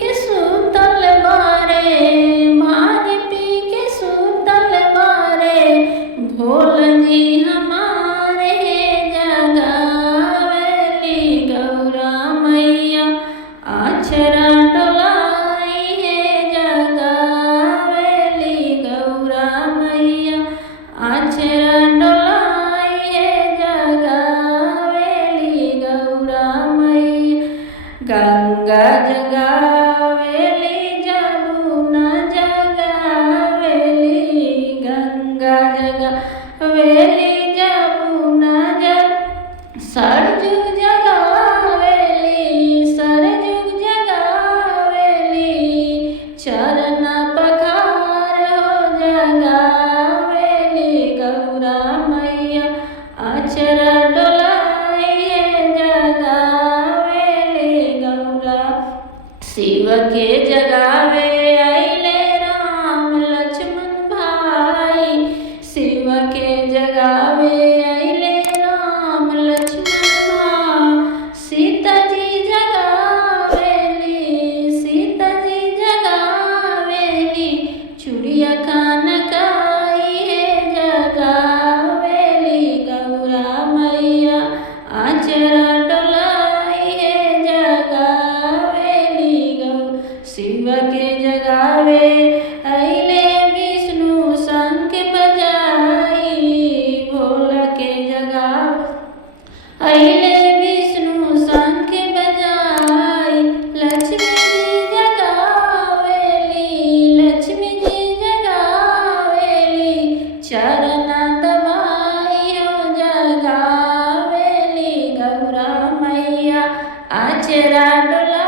के सुतल बारे, मारी पी के सुतल बारे, भोल जी हमारे जगावेली गौरा मैया, आचरा डोलाई है जगावेली गौरा मैया, आचरा डोलाई है जगावेली गौरा मैया। गंगा जगावेली जमुना जगावेली, गंगा जगावेली जमुना सरजुग जगावेली, सरजुग जगावेली, चरण पखार हो जगावेली गौरा मैया, आचरा डोलाई है जगावेली गौरा। शिव के जगावे अइले राम लक्ष्मण भाई, शिव के जगावे अइले राम लक्ष्मण भाई, सीता जी जगावेली, सीता जी जगावेली, चूड़िया कान काई है जगावेली गौरा मैया, आचरा डोलाई है जगावेली गौरा। शिव के जगावे अइले विष्णु शंख बजाई, भोला के जगावे अइले विष्णु शंख बजाई, लक्ष्मी जी जगावेली, लक्ष्मी जी जगावेली, चरण दबाई हो जगावेली गौरा मैया, आचरा डोला